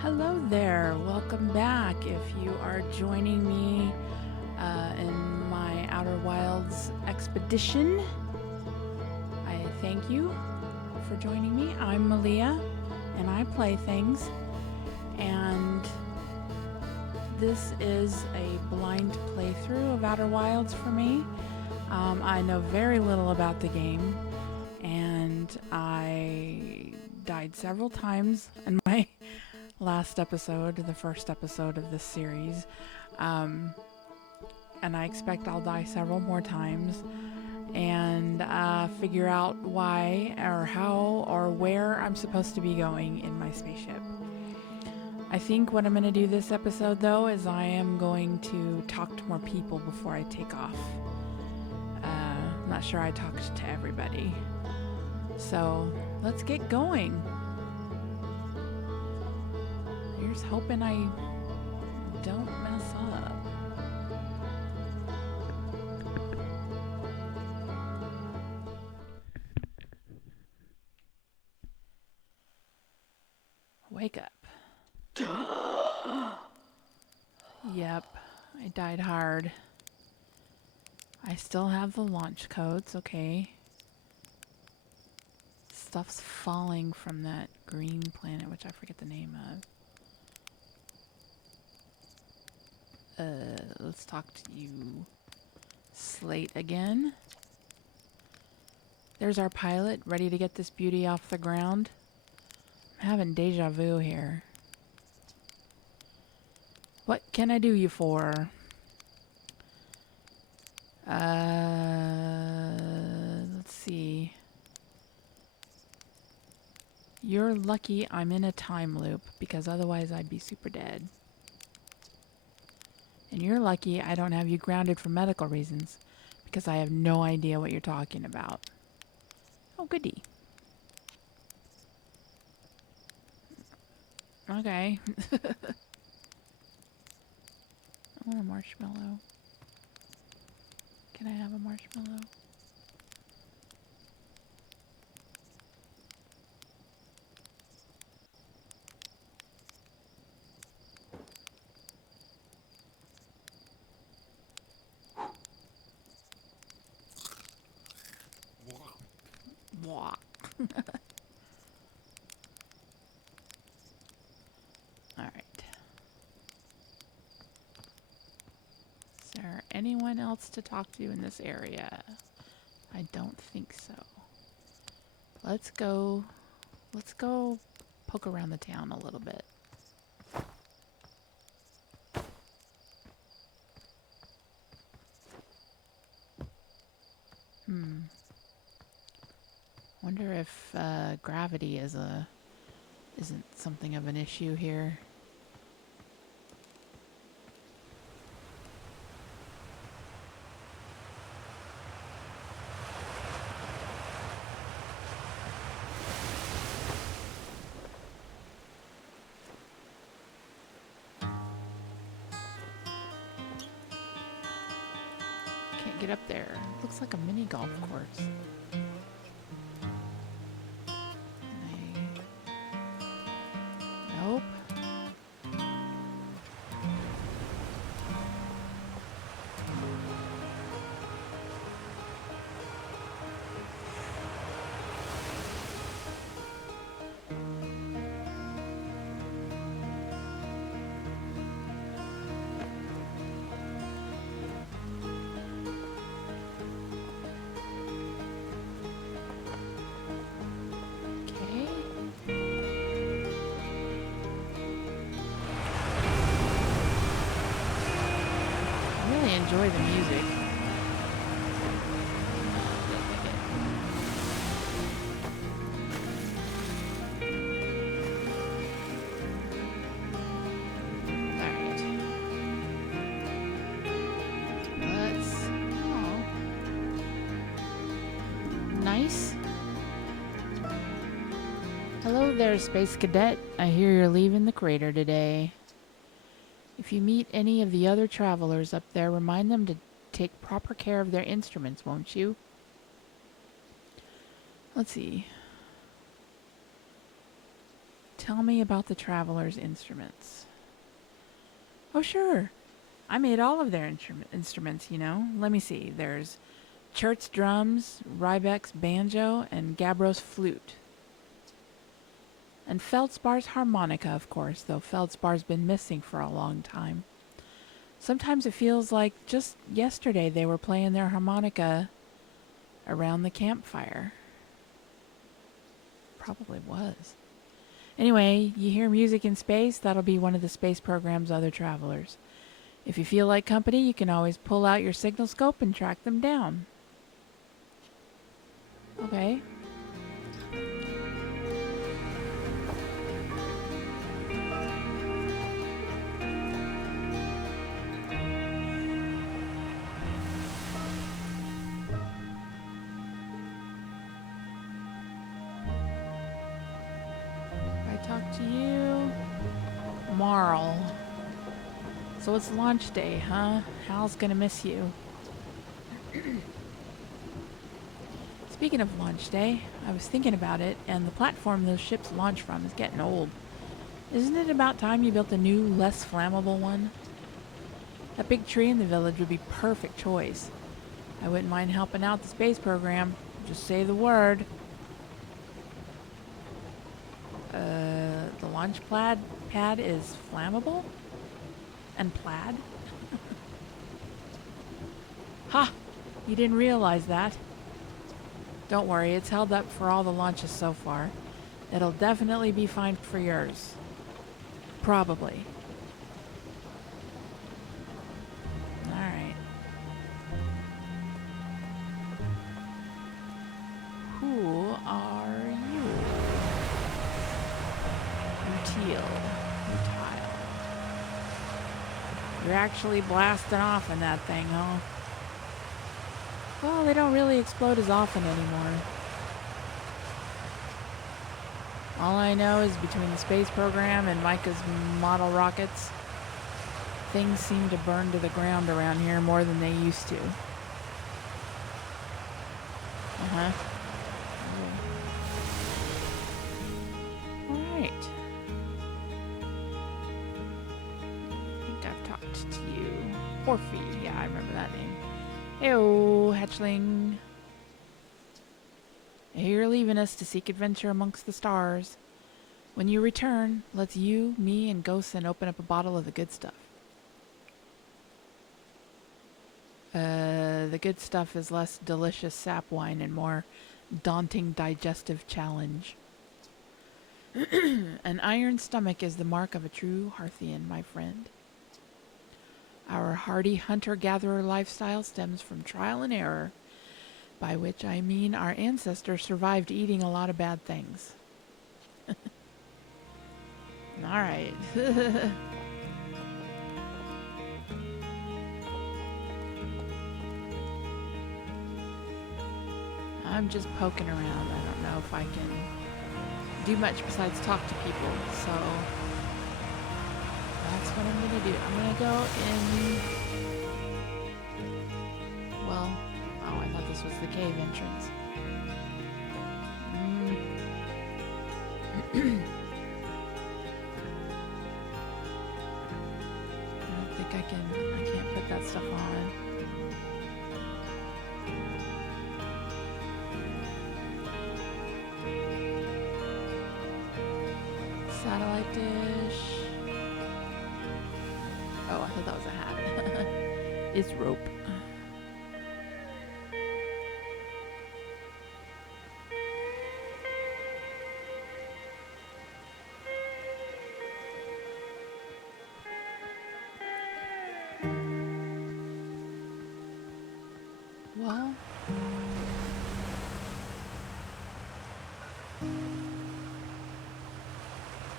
Hello there, welcome back. If you are joining me in my Outer Wilds expedition, I thank you for joining me. I'm Malia, and I play things, and this is a blind playthrough of Outer Wilds for me. I know very little about the game, and I died several times in my last episode, the first episode of this series. And I expect I'll die several more times and figure out why or how or where I'm supposed to be going in my spaceship. I think what I'm going to do this episode, though, is I am going to talk to more people before I take off. I'm not sure I talked to everybody. So let's get going. Here's hoping I don't mess up. Wake up. Yep, I died hard. I still have the launch codes, okay. Stuff's falling from that green planet, which I forget the name of. Let's talk to you, Slate, again. There's our pilot, ready to get this beauty off the ground. I'm having deja vu here. What can I do you for? Let's see. You're lucky I'm in a time loop, because otherwise I'd be super dead. And you're lucky I don't have you grounded for medical reasons, because I have no idea what you're talking about. Oh, goody. Okay. I want a marshmallow. Can I have a marshmallow? Blah. Alright. Is there anyone else to talk to in this area? I don't think so. Let's go poke around the town a little bit. Wonder if gravity isn't something of an issue here. Can't get up there. Looks like a mini golf course. Nope. Okay. I really enjoy the music. Alright. Oh. Nice. Hello there, Space Cadet. I hear you're leaving the crater today. If you meet any of the other travelers up there, remind them to take proper care of their instruments, won't you? Let's see. Tell me about the travelers' instruments. Oh, sure. I made all of their instruments, you know. Let me see. There's Chert's drums, Rybeck's banjo, and Gabbro's flute. And Feldspar's harmonica, of course, though Feldspar's been missing for a long time. Sometimes it feels like just yesterday they were playing their harmonica around the campfire. Probably was. Anyway, you hear music in space, that'll be one of the space program's other travelers. If you feel like company, you can always pull out your signal scope and track them down. Okay. Talk to you. Marl. So it's launch day, huh? Hal's gonna miss you. Speaking of launch day, I was thinking about it, and the platform those ships launch from is getting old. Isn't it about time you built a new, less flammable one? That big tree in the village would be perfect choice. I wouldn't mind helping out the space program. Just say the word. The launch pad is flammable? And plaid? Ha! You didn't realize that. Don't worry, it's held up for all the launches so far. It'll definitely be fine for yours. Probably. Alright. Who are you? Utile. You're actually blasting off in that thing, huh? Well, they don't really explode as often anymore. All I know is between the space program and Micah's model rockets, things seem to burn to the ground around here more than they used to. Uh-huh. Alright. I think I've talked to you. Orphe, yeah, I remember that name. Heyo, hatchling. I hear you're leaving us to seek adventure amongst the stars. When you return, let's you, me, and Ghosten open up a bottle of the good stuff. The good stuff is less delicious sap wine and more daunting digestive challenge. An iron stomach is the mark of a true Hearthian, my friend. Our hardy hunter-gatherer lifestyle stems from trial and error, by which I mean our ancestors survived eating a lot of bad things. Alright. I'm just poking around. I don't know if I can do much besides talk to people, so that's what I'm gonna do. I'm gonna go in... Well, oh, I thought this was the cave entrance. I don't think I can't put that stuff on. Satellite dish. Oh, I thought that was a hat. It's rope. Well,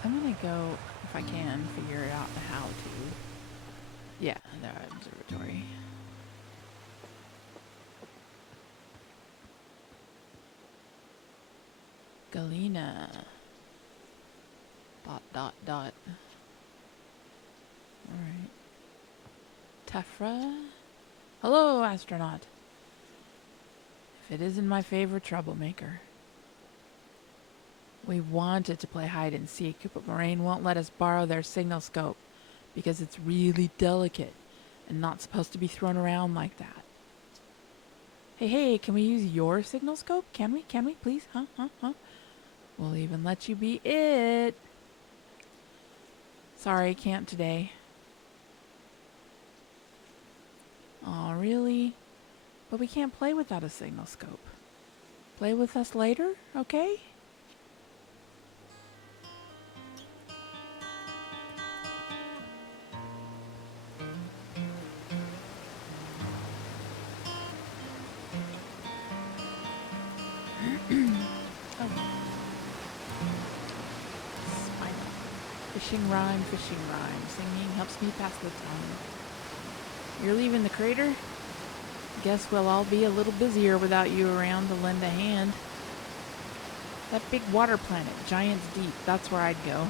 I'm gonna go, if I can, figure out how to. Yeah, the observatory. Galena. ... Alright. Tefra. Hello, astronaut. If it isn't my favorite troublemaker. We wanted to play hide and seek, but Moraine won't let us borrow their signal scope because it's really delicate and not supposed to be thrown around like that. Hey, can we use your signal scope? Can we? Can we, please? Huh? We'll even let you be it. Sorry, can't today. Aw, really? But we can't play without a signal scope. Play with us later, okay? Oh. Spider. Fishing rhyme. Singing helps me pass the time. You're leaving the crater? Guess we'll all be a little busier without you around to lend a hand. That big water planet, Giant's Deep, that's where I'd go.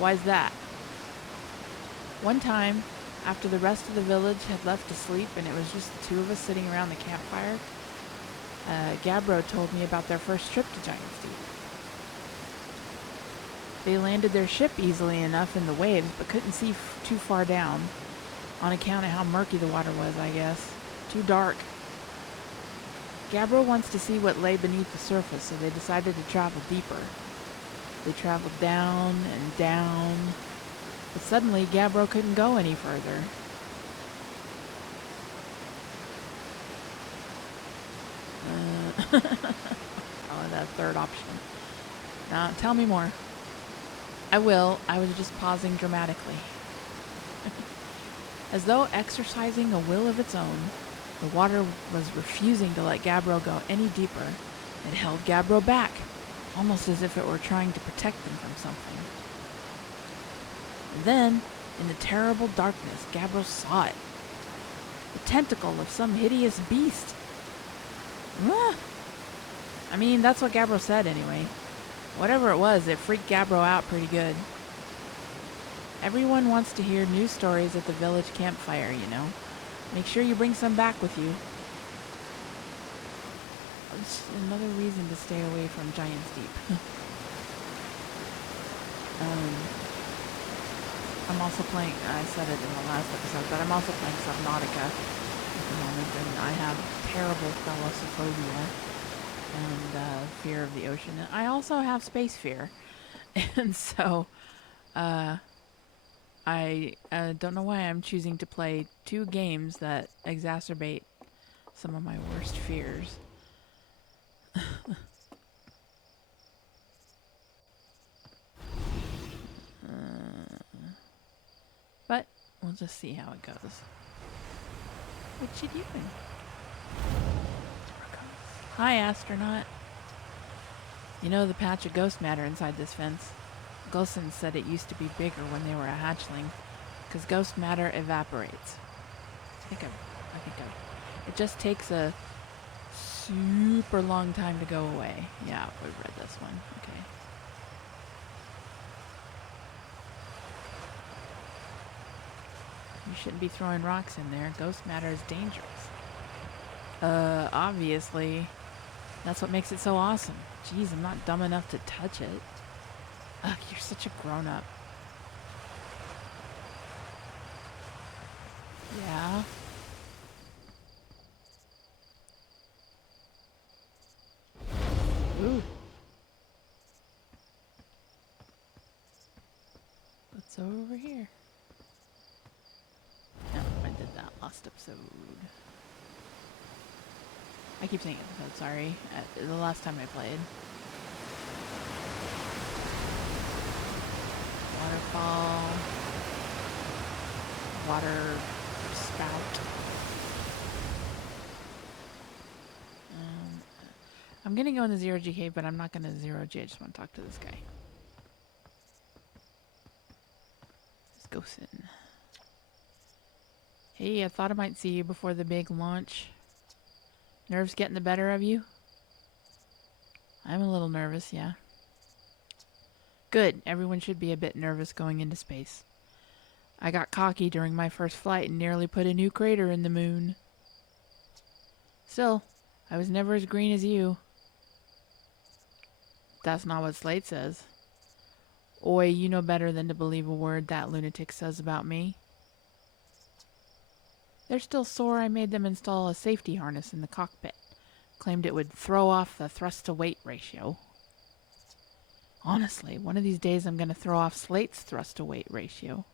Why's that? One time, after the rest of the village had left to sleep and it was just the two of us sitting around the campfire, Gabbro told me about their first trip to Giant's Deep. They landed their ship easily enough in the waves, but couldn't see too far down, on account of how murky the water was, I guess. Too dark. Gabbro wants to see what lay beneath the surface, so they decided to travel deeper. They traveled down and down, but suddenly Gabbro couldn't go any further. Oh, that third option. Now, tell me more. I will. I was just pausing dramatically. As though exercising a will of its own, the water was refusing to let Gabbro go any deeper. It held Gabbro back, almost as if it were trying to protect them from something. And then, in the terrible darkness, Gabbro saw it. The tentacle of some hideous beast. Ah! I mean, that's what Gabbro said anyway. Whatever it was, it freaked Gabbro out pretty good. Everyone wants to hear news stories at the village campfire, you know. Make sure you bring some back with you. It's another reason to stay away from Giant's Deep. I'm also playing, I said it in the last episode, but I'm also playing Subnautica at the moment, and I have terrible thalassophobia and fear of the ocean. And I also have space fear. And so, I don't know why I'm choosing to play two games that exacerbate some of my worst fears. But we'll just see how it goes. What you doing? Hi, astronaut. You know the patch of ghost matter inside this fence? Gulson said it used to be bigger when they were a hatchling, because ghost matter evaporates. It just takes a super long time to go away. Yeah, we've read this one. Okay. You shouldn't be throwing rocks in there. Ghost matter is dangerous. Obviously. That's what makes it so awesome. Jeez, I'm not dumb enough to touch it. Ugh, you're such a grown-up. Yeah? Ooh. What's over here? No, I did that last episode. I keep saying episode, sorry. The last time I played. Waterfall. Water spout. I'm gonna go in the zero-G cave, but I'm not gonna zero-G. I just want to talk to this guy. Let's go in. Hey, I thought I might see you before the big launch. Nerves getting the better of you? I'm a little nervous, yeah. Good. Everyone should be a bit nervous going into space. I got cocky during my first flight and nearly put a new crater in the moon. Still, I was never as green as you. That's not what Slate says. Oi, you know better than to believe a word that lunatic says about me. They're still sore I made them install a safety harness in the cockpit. Claimed it would throw off the thrust-to-weight ratio. Honestly, one of these days I'm going to throw off Slate's thrust-to-weight ratio.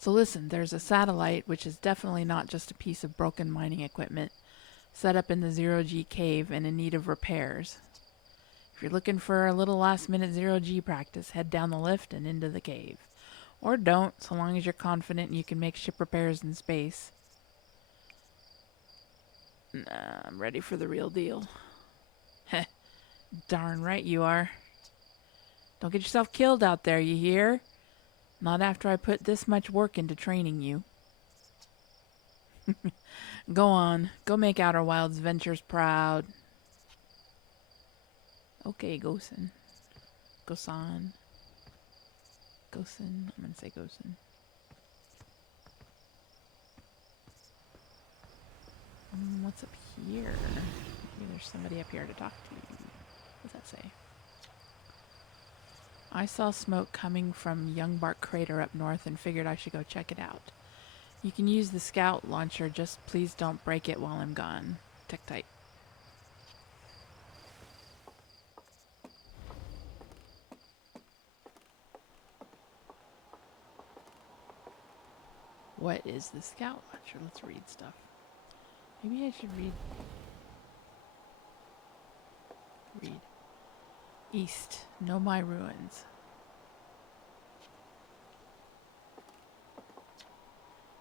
So listen, there's a satellite, which is definitely not just a piece of broken mining equipment, set up in the zero-G cave and in need of repairs. If you're looking for a little last-minute zero-G practice, head down the lift and into the cave. Or don't, so long as you're confident you can make ship repairs in space. Nah, I'm ready for the real deal. Heh, darn right you are. Don't get yourself killed out there, you hear? Not after I put this much work into training you. Go on, go make Outer Wilds Ventures proud. Okay, Gosen. Gosan. Gosen. I'm gonna say Gosen. What's up here? Maybe there's somebody up here to talk to. What's that say? I saw smoke coming from Young Bark Crater up north and figured I should go check it out. You can use the scout launcher, just please don't break it while I'm gone. Tick tight. What is the scout launcher? Let's read stuff. Maybe I should read. East. Know my ruins.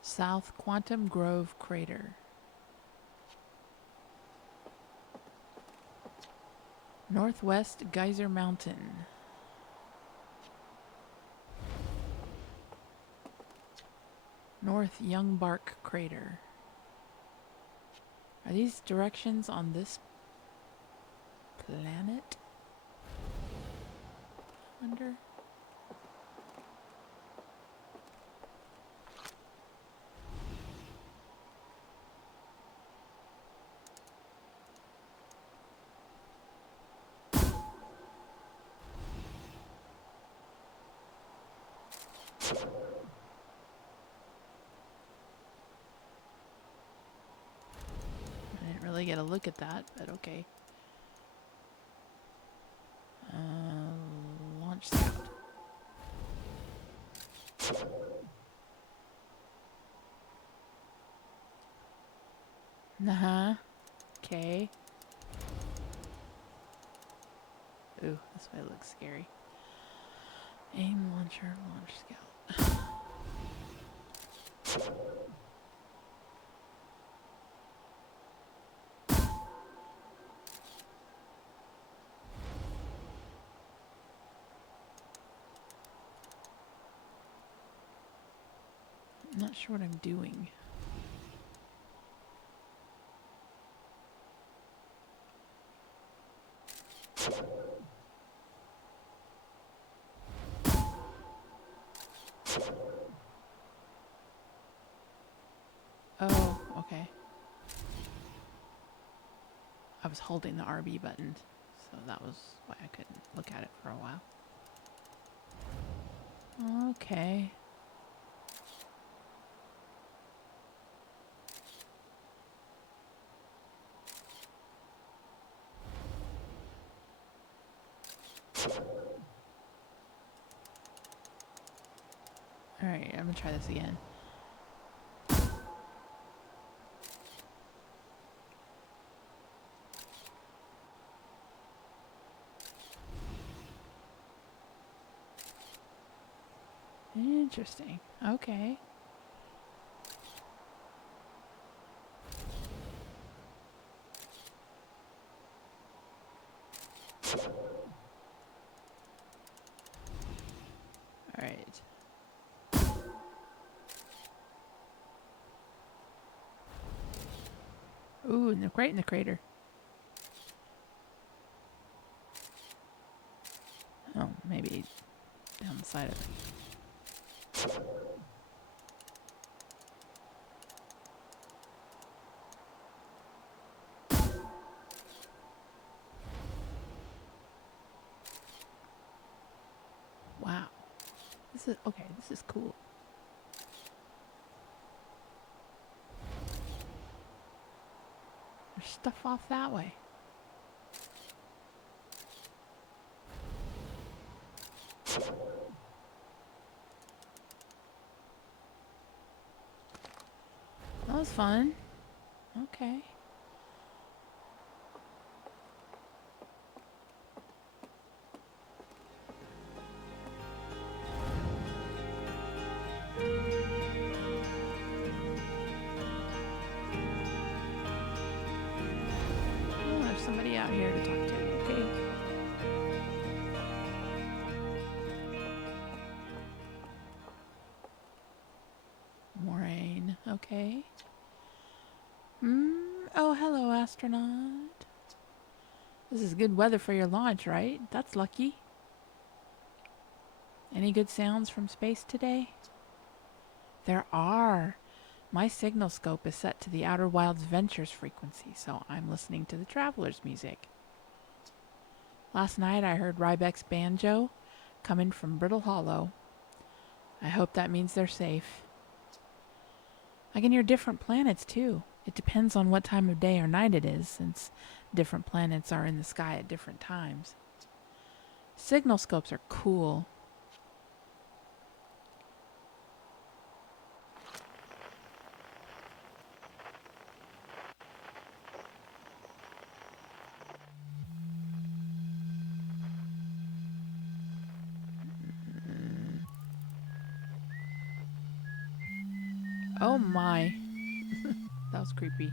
South Quantum Grove Crater. Northwest Geyser Mountain. North Young Bark Crater. Are these directions on this planet? I wonder. I didn't really get a look at that, but okay. Launch scout. Okay. Ooh, this way looks scary. Aim launcher, launch scout. I'm not sure what I'm doing. Oh, okay. I was holding the RB button, so that was why I couldn't look at it for a while. Okay. Alright, I'm gonna try this again. Interesting. Okay. Alright. Ooh, right in the crater. Oh, maybe down the side of it. This is okay. This is cool. There's stuff off that way. That was fun. Okay. Oh, there's somebody out here to talk to. Okay. Moraine. Okay. Oh, hello, astronaut. This is good weather for your launch, right? That's lucky. Any good sounds from space today? There are. My signal scope is set to the Outer Wilds Ventures frequency, so I'm listening to the Traveler's music. Last night I heard Rybeck's banjo coming from Brittle Hollow. I hope that means they're safe. I can hear different planets too. It depends on what time of day or night it is, since different planets are in the sky at different times. Signal scopes are cool. Oh my. That was creepy.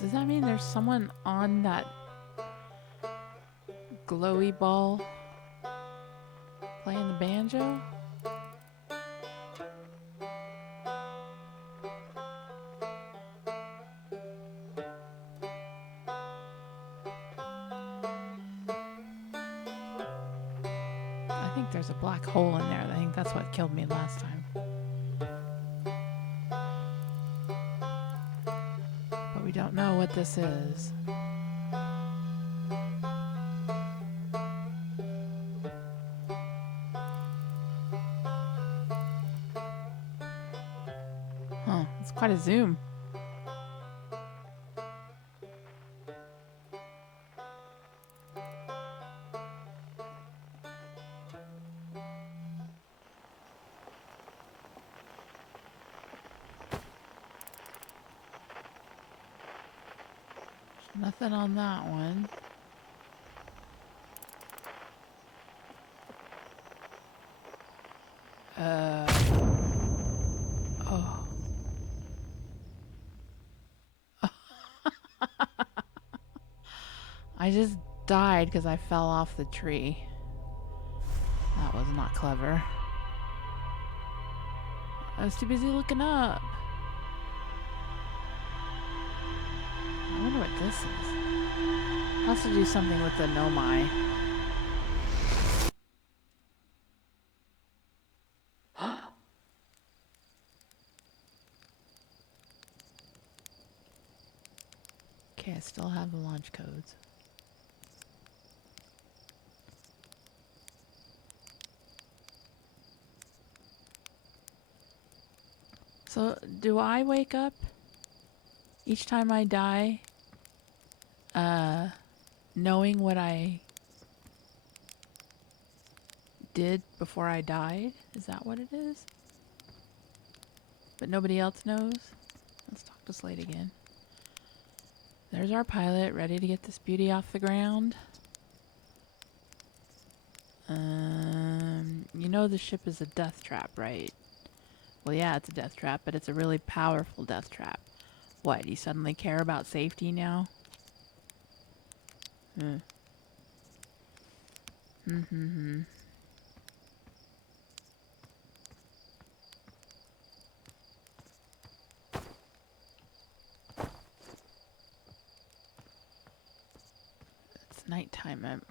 Does that mean there's someone on that glowy ball playing the banjo? I think there's a black hole in there. I think that's what killed me last time. But we don't know what this is. Huh, it's quite a zoom. Nothing on that one. Oh. I just died because I fell off the tree. That was not clever. I was too busy looking up. I wonder what this is. Has to do something with the Nomai. Okay, I still have the launch codes. So, do I wake up each time I die, knowing what I did before I died? Is that what it is? But nobody else knows? Let's talk to Slate again. There's our pilot, ready to get this beauty off the ground. You know the ship is a death trap, right? Well, yeah, it's a death trap, but it's a really powerful death trap. What, you suddenly care about safety now? nighttime.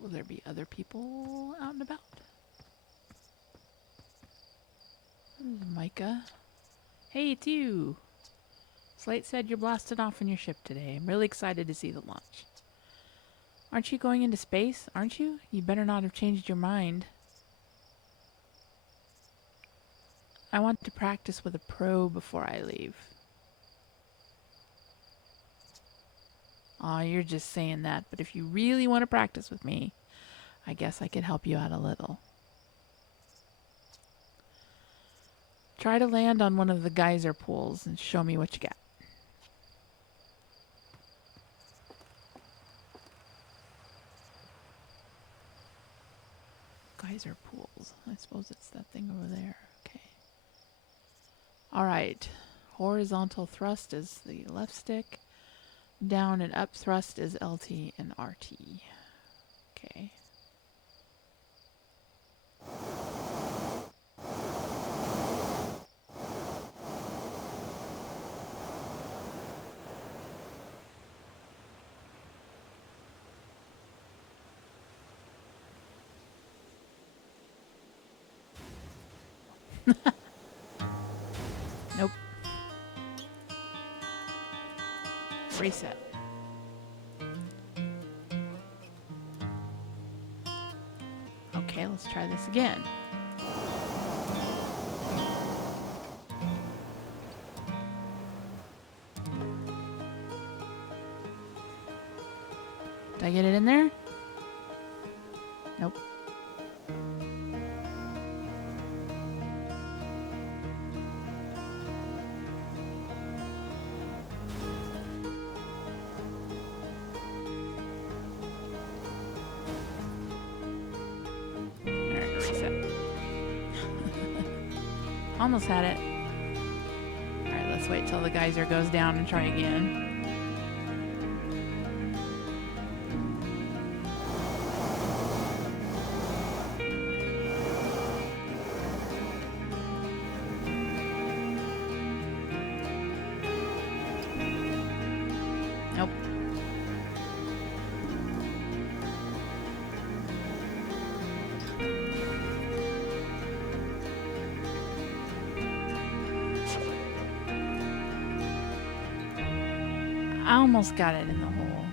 Will there be other people out and about? This is Micah. Hey, it's you. Slate said you're blasted off on your ship today. I'm really excited to see the launch. Aren't you going into space? Aren't you? You better not have changed your mind. I want to practice with a pro before I leave. Aw, you're just saying that, but if you really want to practice with me, I guess I could help you out a little. Try to land on one of the geyser pools and show me what you got. Geyser pools. I suppose it's that thing over there. Okay. Alright. Horizontal thrust is the left stick. Down and up thrust is LT and RT. Okay. Nope. Reset. Okay, let's try this again. Did I get it in there? Nope. Alright, reset. Almost had it. Alright, let's wait till the geyser goes down and try again. Nope. I almost got it in the hole.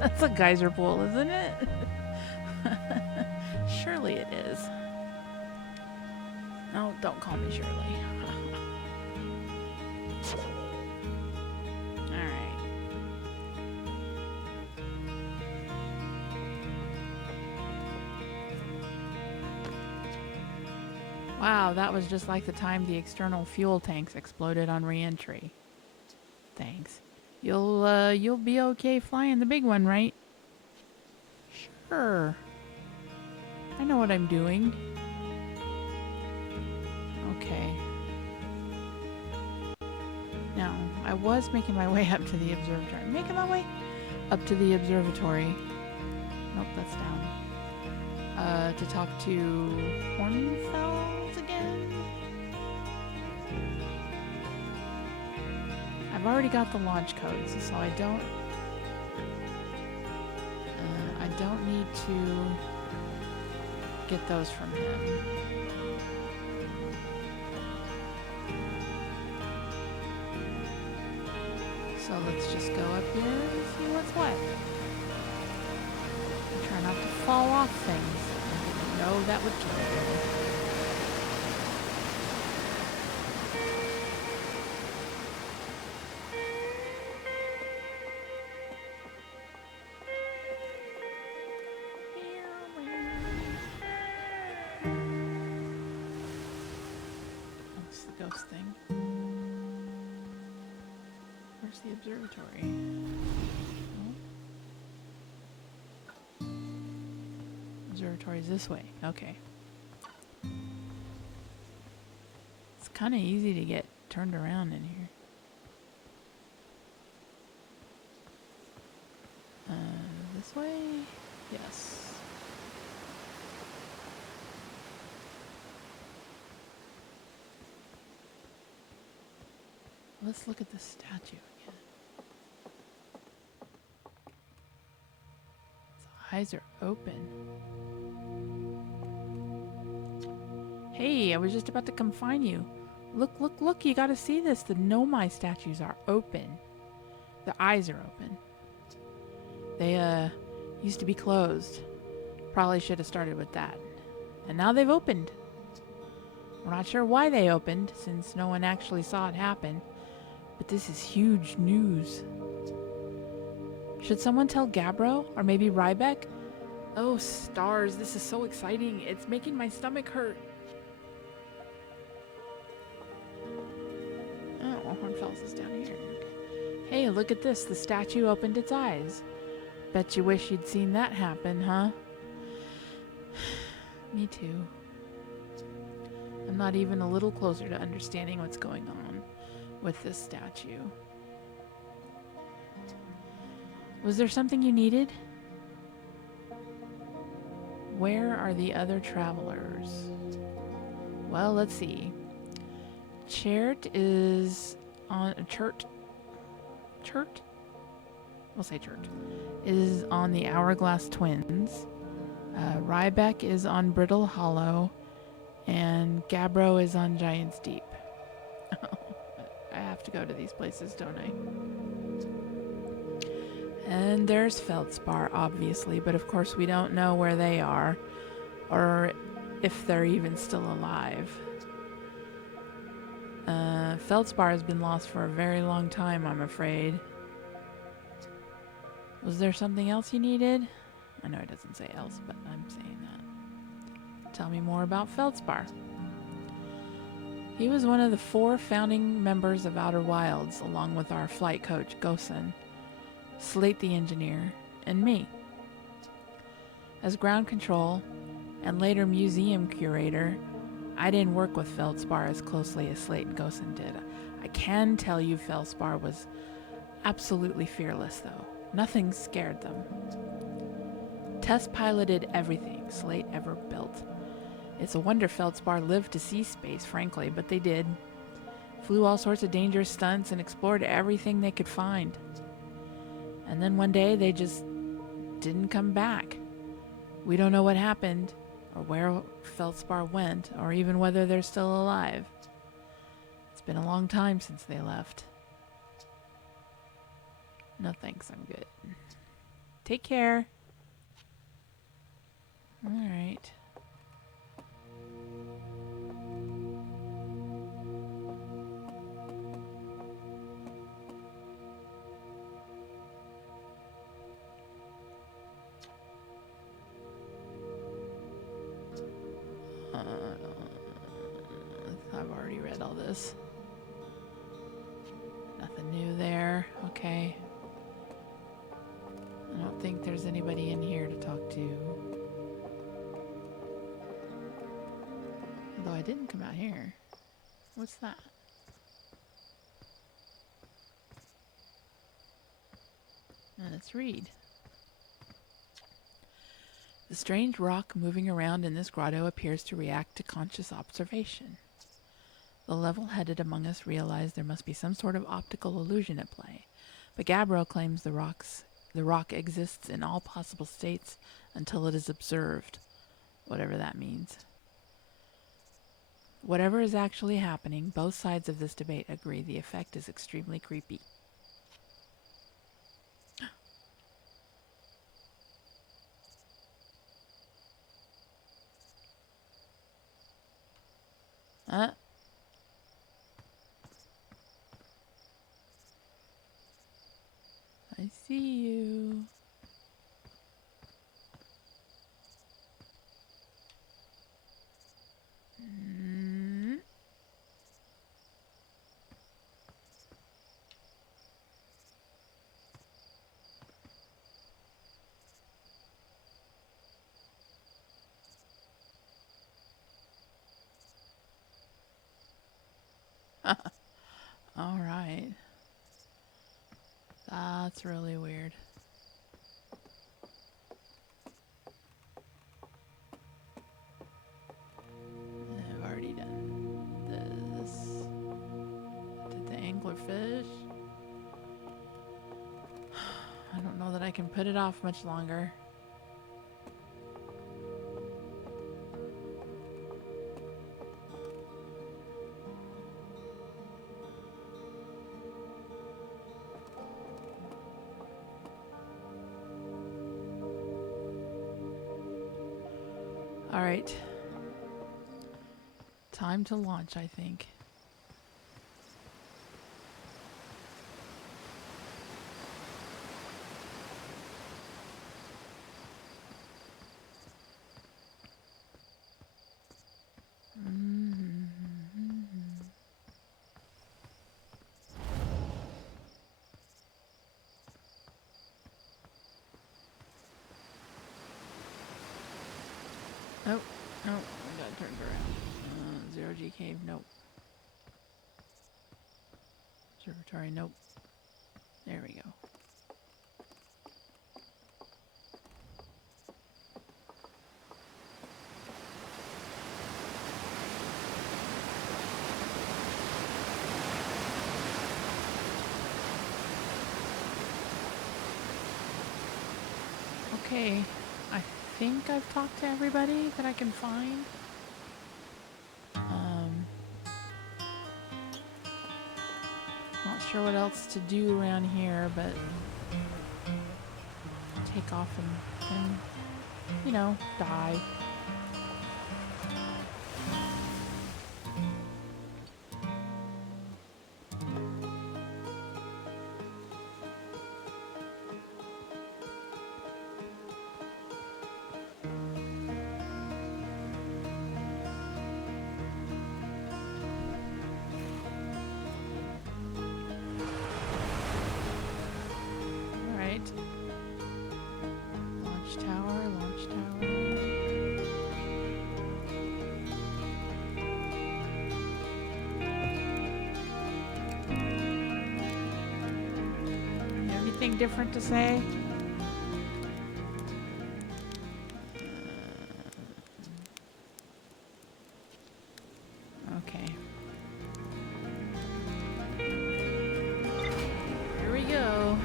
That's a geyser pool, isn't it? Surely it is. No, don't call me Shirley. Alright. Wow, that was just like the time the external fuel tanks exploded on re-entry. Thanks. You'll be okay flying the big one, right? Sure. I know what I'm doing. Okay. Now, I was making my way up to the observatory. Making my way up to the observatory. Nope, that's down. To talk to Hornfels again? I've already got the launch codes, so I don't need to get those from him. So let's just go up here and see what's what. Try not to fall off things. I didn't know that would kill you. That's the ghost thing. Where's the observatory? Oh. Observatory is this way. Okay. It's kind of easy to get turned around in here. This way? Yes. Let's look at the statue again. Its eyes are open. Hey, I was just about to come find you. Look, look, look, you gotta see this. The Nomai statues are open. Their eyes are open. They, used to be closed. Probably should have started with that. And now they've opened. We're not sure why they opened, since no one actually saw it happen. But this is huge news. Should someone tell Gabbro? Or maybe Rybeck? Oh, stars, this is so exciting. It's making my stomach hurt. Oh, Hornfels is down here. Hey, look at this. The statue opened its eyes. Bet you wish you'd seen that happen, huh? Me too. I'm not even a little closer to understanding what's going on with this statue. Was there something you needed? Where are the other travelers? Well, let's see. Chert is on Chert. We'll say Chert is on the Hourglass Twins. Rybeck is on Brittle Hollow, and Gabbro is on Giant's Deep. I have to go to these places, don't I? And there's Feldspar, obviously, but of course we don't know where they are, or if they're even still alive. Feldspar has been lost for a very long time, I'm afraid. Was there something else you needed? I know it doesn't say else, but I'm saying that. Tell me more about Feldspar. He was one of the 4 founding members of Outer Wilds, along with our flight coach, Gosen, Slate the engineer, and me. As ground control, and later museum curator, I didn't work with Feldspar as closely as Slate and Gosen did. I can tell you Feldspar was absolutely fearless, though. Nothing scared them. Test piloted everything Slate ever built. It's a wonder Feldspar lived to see space, frankly, but they did. Flew all sorts of dangerous stunts and explored everything they could find. And then one day they just didn't come back. We don't know what happened, or where Feldspar went, or even whether they're still alive. It's been a long time since they left. No thanks, I'm good. Take care. Alright. I've already read all this. Nothing new there. Okay. I don't think there's anybody in here to talk to. Although I didn't come out here. What's that? Let's read. The strange rock moving around in this grotto appears to react to conscious observation. The level-headed among us realize there must be some sort of optical illusion at play, but Gabbro claims the rock exists in all possible states until it is observed, whatever that means. Whatever is actually happening, both sides of this debate agree the effect is extremely creepy. I see you. All right. That's really weird. I've already done this. Did the anglerfish. I don't know that I can put it off much longer. All right. Time to launch, I think. Nope. Nope. I got turned around. Zero G cave. Nope. Observatory. Nope. There we go. Okay. I think I've talked to everybody that I can find. Not sure what else to do around here, but take off and you know, die. Alright. Launch tower, launch tower. Anything different to say? Okay. Here we go.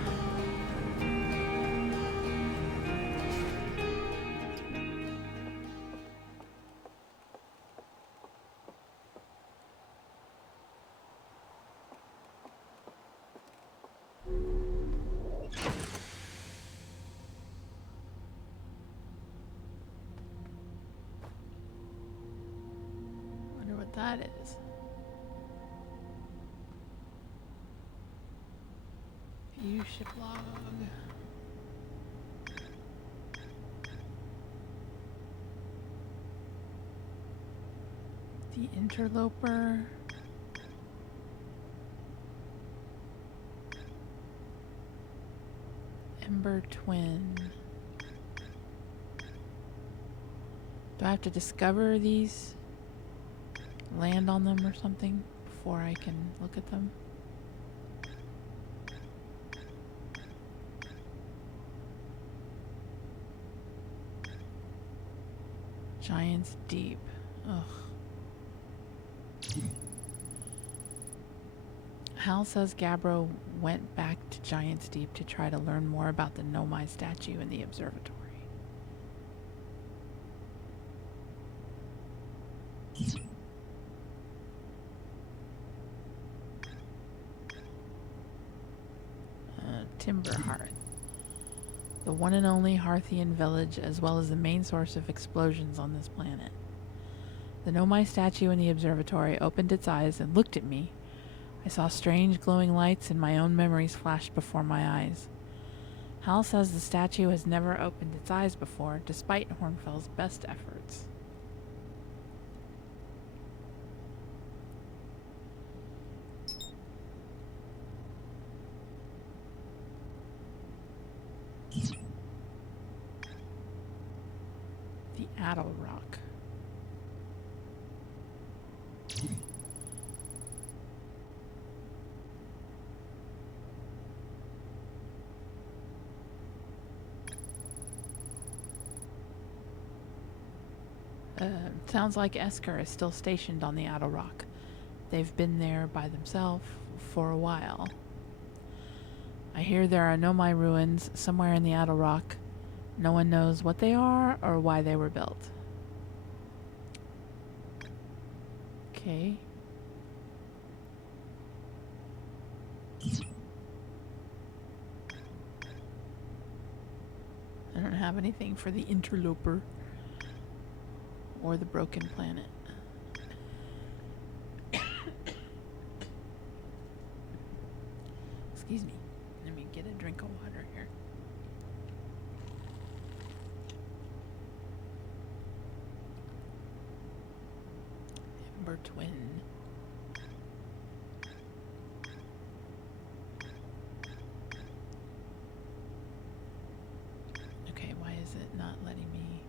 Wonder what that is. View ship log. The interloper. Ember twin. Do I have to discover these? Land on them or something before I can look at them? Giant's Deep. Ugh. Hal says Gabbro went back to Giant's Deep to try to learn more about the Nomai statue in the observatory. Timber Hearth. The one and only Hearthian village, as well as the main source of explosions on this planet. The Nomai statue in the observatory opened its eyes and looked at me. I saw strange glowing lights and my own memories flashed before my eyes. Hal says the statue has never opened its eyes before, despite Hornfell's best efforts. The Addle Rock. Sounds like Esker is still stationed on the Outer Rock. They've been there by themselves for a while. I hear there are Nomai ruins somewhere in the Outer Rock. No one knows what they are or why they were built. Okay. I don't have anything for the interloper or the broken planet. Excuse me. Let me get a drink of water here. Ember Twin. Okay, why is it not letting me?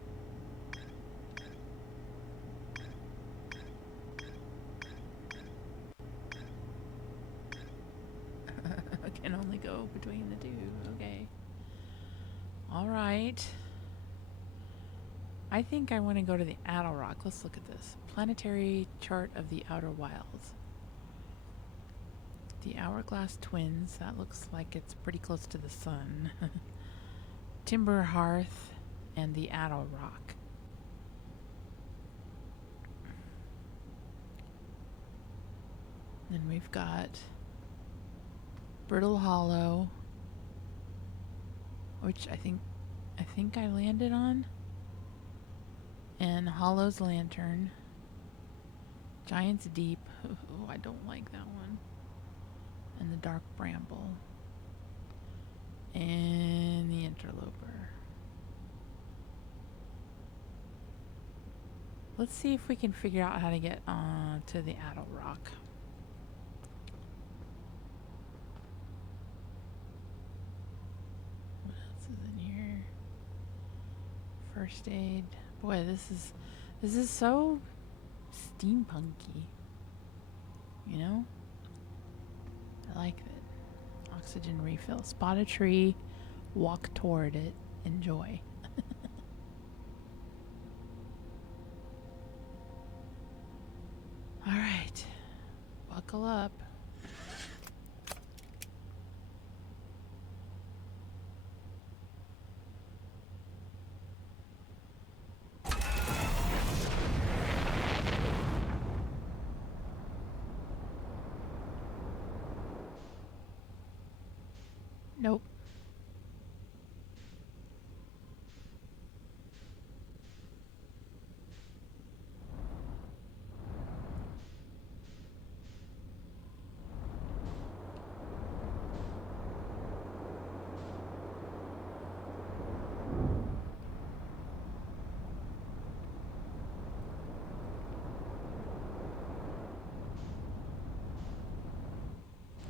I can only go between the two. Okay. All right. I think I want to go to the Outer Rock. Let's look at this. Planetary chart of the Outer Wilds. The Hourglass Twins. That looks like it's pretty close to the sun. Timber Hearth and the Outer Rock. Then we've got Brittle Hollow, which I think I landed on, and Hollow's Lantern, Giant's Deep. Oh, I don't like that one. And the Dark Bramble, and the Interloper. Let's see if we can figure out how to get to the Outer Rock. What else is in here? First aid. Boy, this is so steampunky. You know? I like it. Oxygen refill. Spot a tree, walk toward it, enjoy. All right, buckle up. Nope.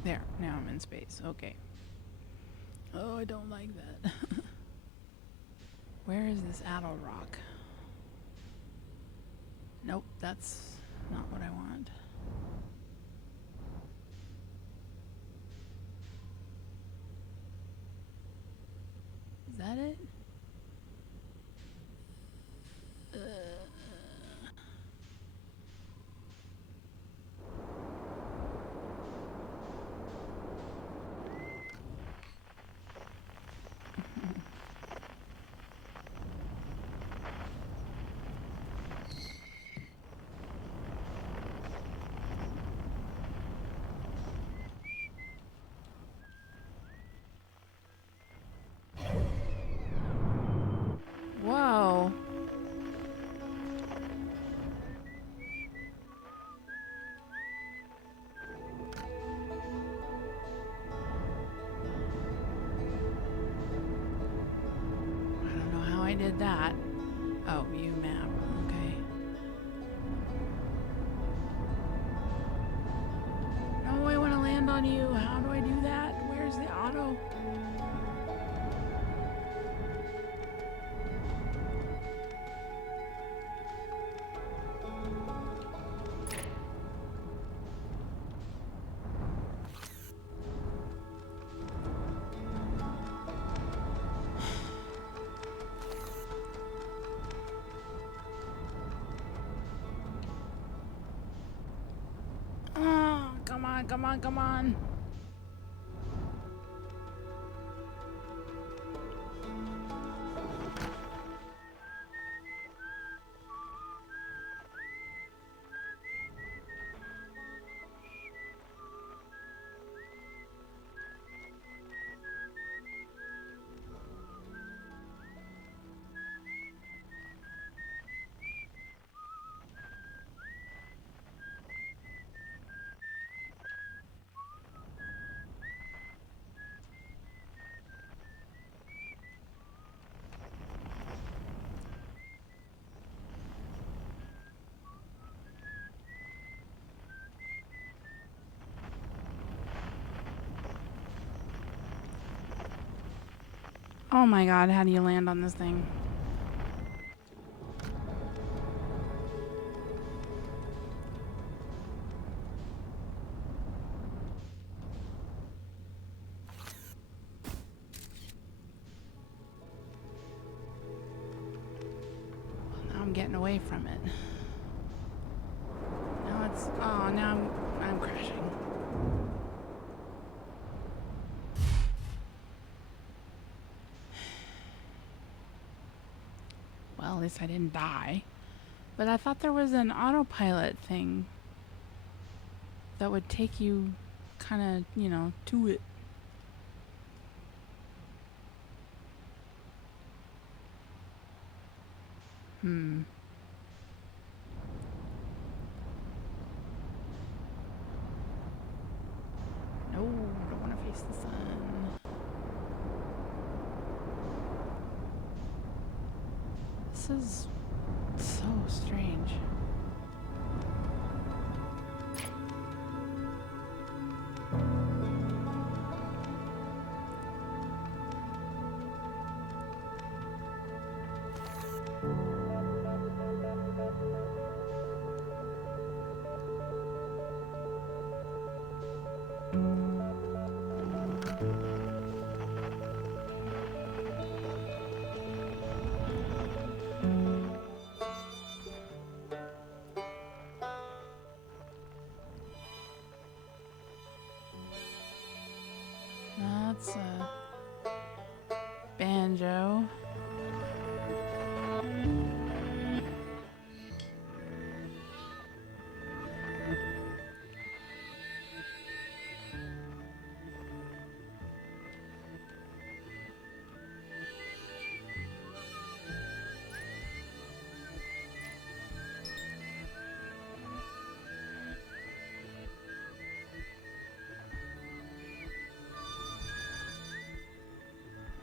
There, now I'm in space. Okay. Oh, I don't like that. Where is this Outer Rock? Nope, that's not what I want. Is that it? Whoa. I don't know how I did that. Oh, you map. Okay. No, I want to land on you. How do I do that? Where's the auto? Come on, come on, come on. Oh my god, how do you land on this thing? Well, now I'm getting away from it. Now it's... Oh, now I'm crashing. Well, at least I didn't die. But I thought there was an autopilot thing that would take you kind of, you know, to it. No, don't want to face the sun. This is so strange. That's a banjo.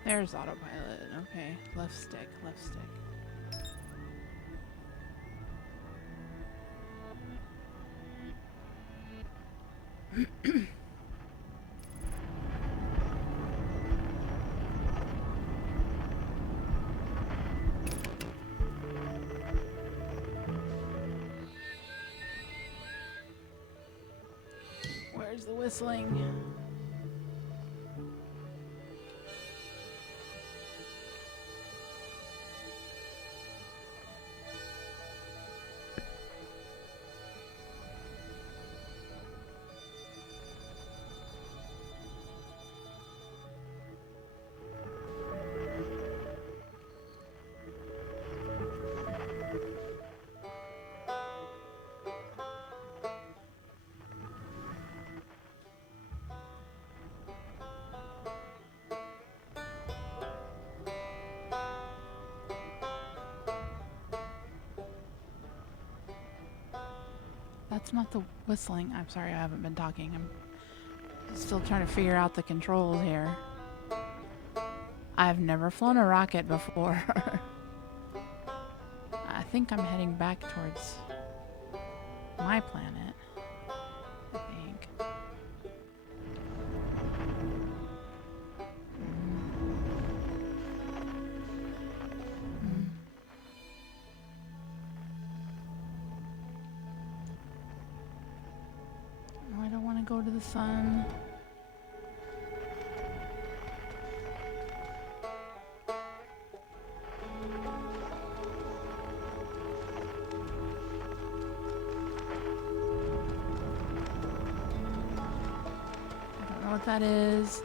There's autopilot. Okay, left stick, left stick. Where's the whistling? That's not the whistling. I'm sorry, I haven't been talking. I'm still trying to figure out the controls here. I've never flown a rocket before. I think I'm heading back towards my planet. I think. No, I don't want to go to the sun. what that is.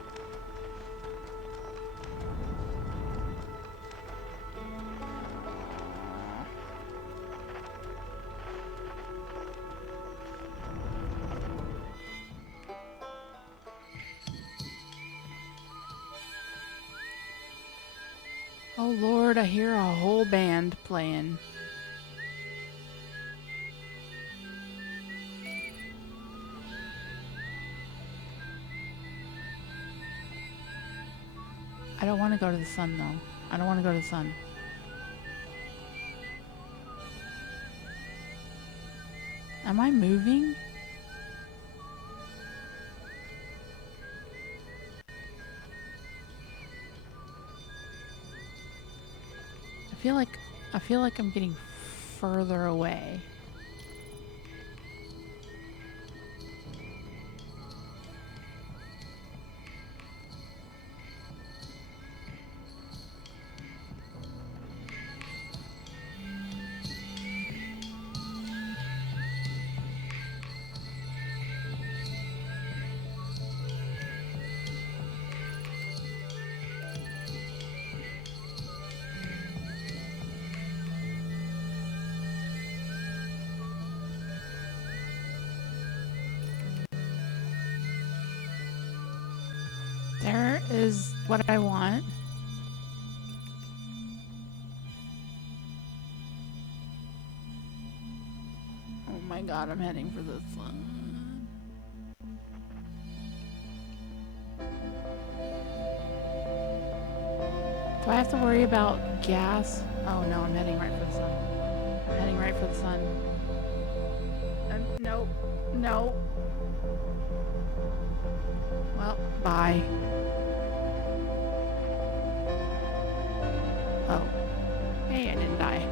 Oh Lord, I hear a whole band playing. I don't want to go to the sun though. I don't want to go to the sun. Am I moving? I feel like I'm getting further away. There is what I want. Oh my god, I'm heading for the sun. Do I have to worry about gas? Oh no, I'm heading right for the sun. I'm heading right for the sun. Nope. No. Well, bye. Oh. Hey, I didn't die.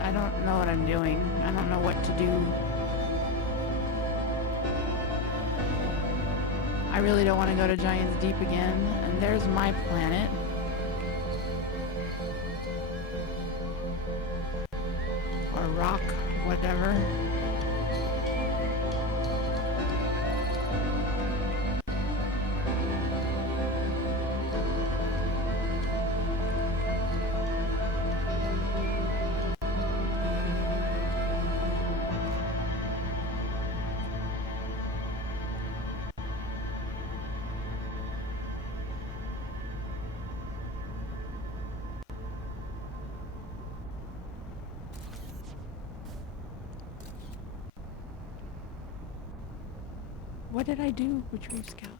I don't know what I'm doing. I don't know what to do. I really don't want to go to Giant's Deep again. And there's my planet. Or rock, whatever. What did I do? Retrieve scout.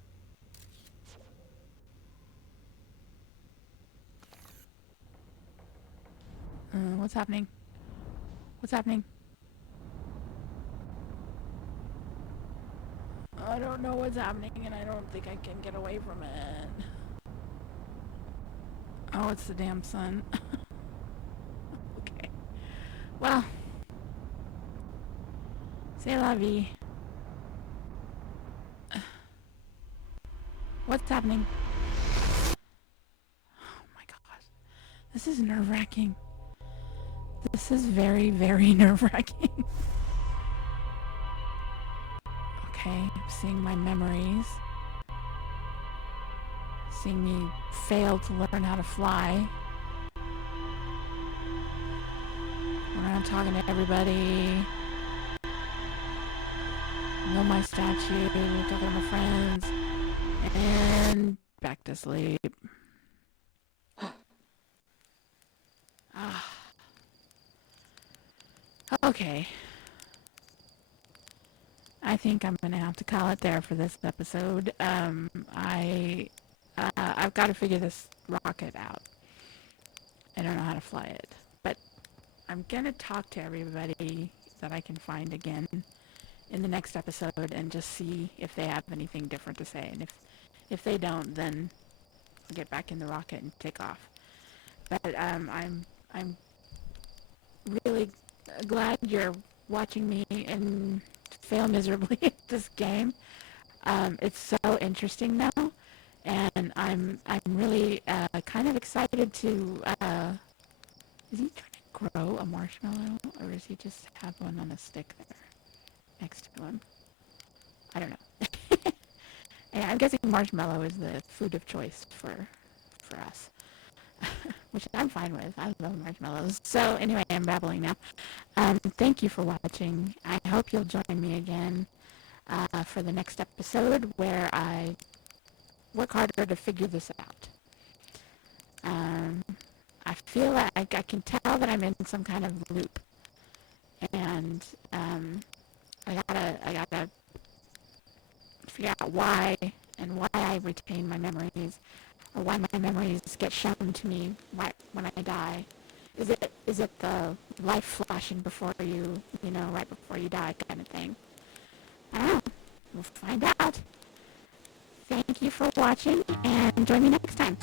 What's happening? What's happening? I don't know what's happening and I don't think I can get away from it. Oh, it's the damn sun. Okay. Well. C'est la vie. What's happening? Oh my gosh. This is nerve-wracking. This is very, very nerve-wracking. Okay, seeing my memories. Seeing me fail to learn how to fly. Around talking to everybody. Know my statue, talking to my friends. And back to sleep. Okay. I think I'm gonna have to call it there for this episode. I've got to figure this rocket out. I don't know how to fly it, but I'm gonna talk to everybody that I can find again in the next episode and just see if they have anything different to say. And if they don't, then I'll get back in the rocket and take off. But I'm really glad you're watching me and fail miserably at this game. It's so interesting now, and I'm really kind of excited to. Is he trying to grow a marshmallow, or does he just have one on a stick there next to him? I don't know. And I'm guessing marshmallow is the food of choice for us, which I'm fine with. I love marshmallows. So anyway, I'm babbling now. Thank you for watching. I hope you'll join me again for the next episode where I work harder to figure this out. I feel like I can tell that I'm in some kind of loop, and I gotta figure out why and why I retain my memories, or why my memories get shown to me when I die. Is it the life flashing before you, right before you die kind of thing? I don't know. We'll find out. Thank you for watching, and join me next time.